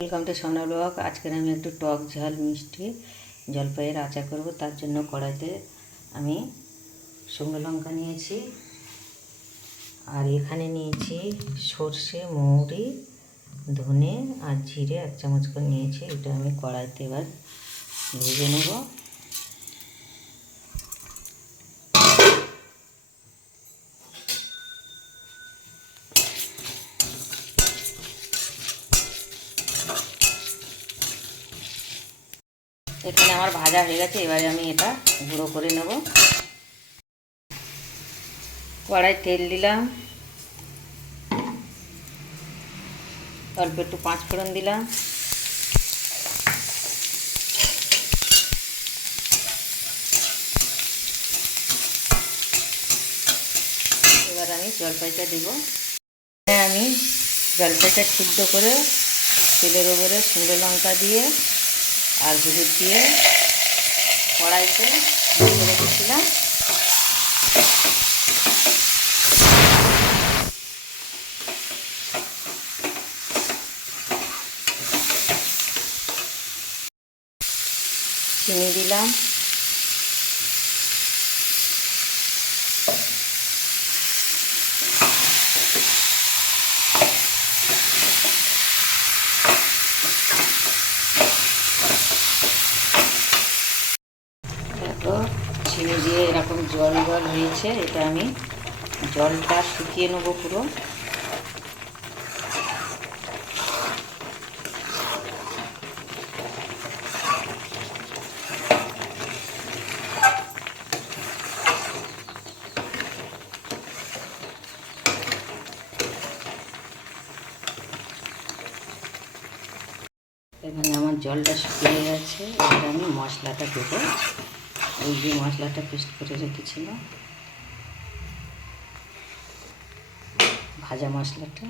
Welcome to সোনা blog. আজকের আমি একটু টক ঝাল মিষ্টি জলপাইয়ের আচার করব। তার জন্য কড়াইতে আমি শুকনো লঙ্কা নিয়েছি, আর এখানে নিয়েছি সর্ষে, মৌরি, ধনে আর জিরে 1 চামচ করে নিয়েছি। এটা আমি কড়াইতে এবার ভেজে নেব। এখানে আমার ভাজা হয়ে গেছে, এবারে আমি এটা গুঁড়ো করে নেব। কড়াই তেল দিলাম, অল্প একটু 5 ফোড়ন দিলাম, এবার আমি জলপাইটা দেব। আমি জলপাইটা সিদ্ধ করে তেলের উপরে শুকনো লঙ্কা দিয়ে আর হলুদ দিয়ে কড়াইতে ভেজে রেখেছিলাম। চিনি দিলাম, চিনি দিয়ে এরকম জল জল হয়েছে। এটা আমি জলটা শুকিয়ে নেবো পুরো। এখানে আমার জলটা শুকিয়ে গেছে, এবার আমি মশলাটা দেবো। ওই যে মশলাটা পেস্ট করে রেখেছিলাম, ভাজা মশলাটা